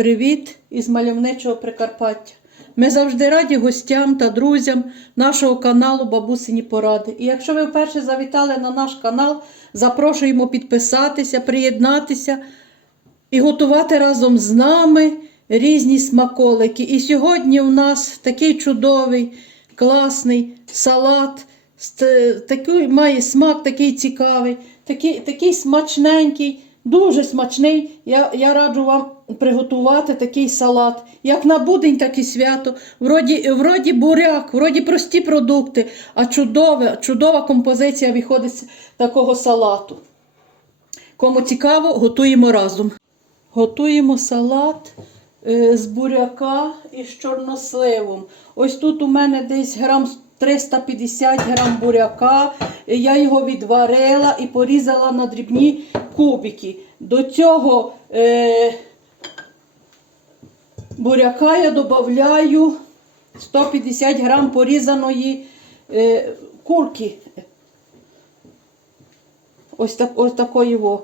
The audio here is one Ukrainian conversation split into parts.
Привіт із мальовничого Прикарпаття. Ми завжди раді гостям та друзям нашого каналу Бабусині Поради. І якщо ви вперше завітали на наш канал, запрошуємо підписатися, приєднатися і готувати разом з нами різні смаколики. І сьогодні у нас такий чудовий, класний салат. Такий має смак такий цікавий, такий, такий смачненький, дуже смачний. Я, я раджу вам приготувати такий салат. Як на будень, так і свято. Вроді, вроді буряк, вроді прості продукти, а чудове, чудова композиція виходить з такого салату. Кому цікаво, готуємо разом. Готуємо салат е, з буряка і з чорносливом. Ось тут у мене десь грам 350 грам буряка. Я його відварила і порізала на дрібні кубики. До цього е, буряка я додаю 150 грам порізаної е, курки. Ось, так, ось такої во,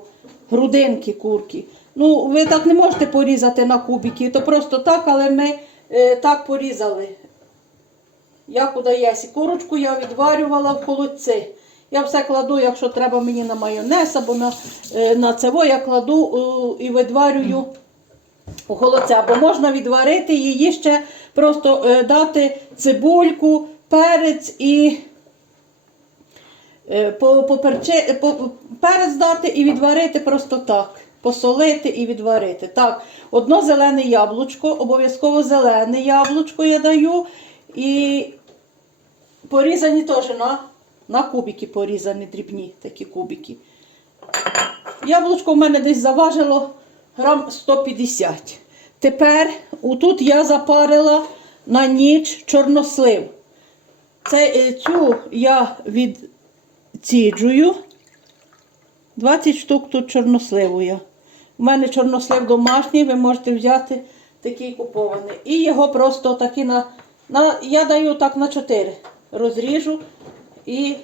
грудинки курки. Ну, ви так не можете порізати на кубики, то просто так, але ми е, так порізали. Як удається. Курочку я відварювала в холодці. Я все кладу, якщо треба мені на майонез або на, е, на цево, я кладу е, і відварюю у холодце. Або можна відварити її ще просто е, дати цибульку, перець і перець дати і відварити просто так. Посолити і відварити. Так, одно зелене яблучко, обов'язково зелене яблучко я даю. І порізані теж на, на кубики порізані, дрібні такі кубики. Яблучко в мене десь заважило грам 150. Тепер отут я запарила на ніч чорнослив. Це, е, цю я відціджую. 20 штук тут чорносливу я. У мене чорнослив домашній, ви можете взяти такий купований. І його просто таки на, на. Я даю так на 4. Розріжу і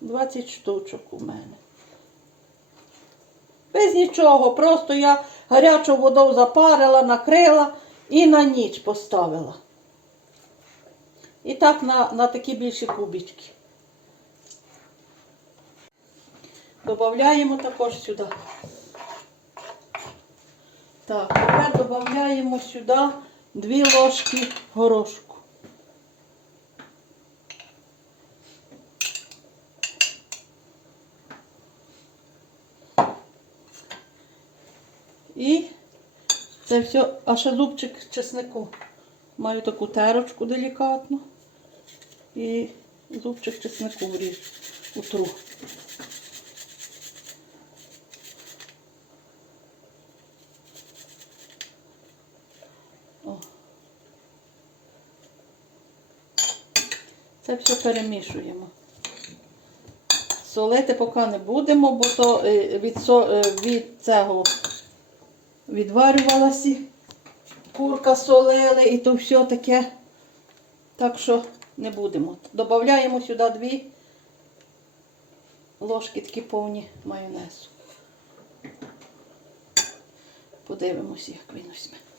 20 штучок у мене. Без нічого, просто я гарячу воду запарила, накрила і на ніч поставила. І так на, на такі більші кубички. Добавляємо також сюди. Так, тепер додаємо сюди 2 ложки горошку. І це все, а ще зубчик чеснику. Маю таку терочку делікатну. І зубчик чеснику вріж утру. Це все перемішуємо. Солити поки не будемо, бо то е, від, е, від цього відварювалася. Курка солили і то все таке. Так що не будемо. Додаємо сюди дві ложки такі повні майонезу. Подивимося, як він візьме.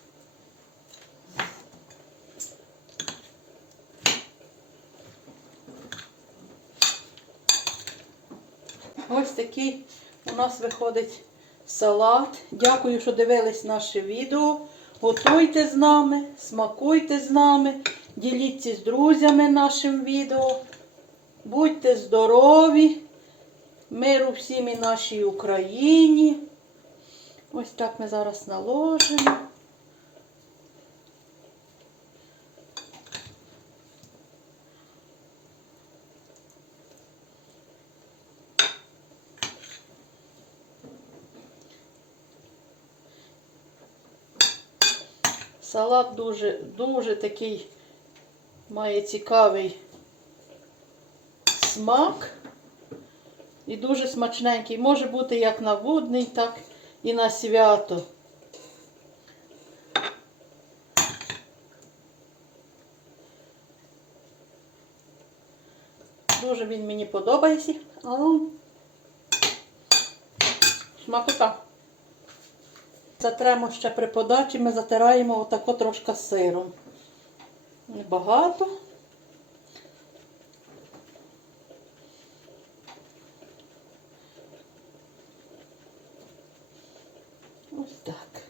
Ось такий у нас виходить салат. Дякую, що дивились наше відео. Готуйте з нами, смакуйте з нами, діліться з друзями нашим відео. Будьте здорові, миру всім і нашій Україні. Ось так ми зараз наложимо. Салат дуже, дуже такий має цікавий смак і дуже смачненький. Може бути як на водний, так і на свято. Дуже він мені подобається. Смакота. Затремо ще при подачі, ми затираємо отако трошки сиром. Небагато. Ось так.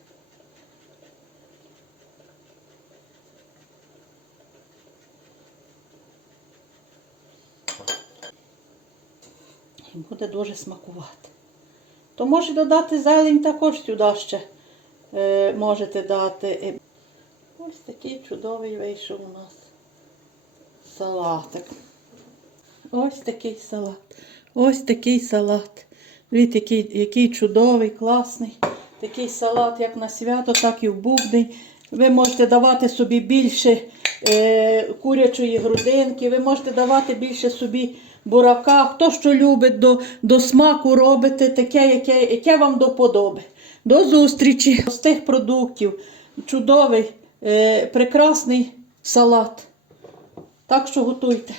І буде дуже смакувати. То можете додати зелень також сюди ще можете дати. Е, Ось такий чудовий вийшов у нас салатик. Ось такий салат. Ось такий салат. Дивіться, який, який чудовий, класний. Такий салат, як на свято, так і в будень. Ви можете давати собі більше е, курячої грудинки, ви можете давати більше собі бурака. Хто що любить до, до смаку, робите таке, яке, яке вам до подоби. До зустрічі з тих продуктів. Чудовий, е, прекрасний салат. Так що готуйте.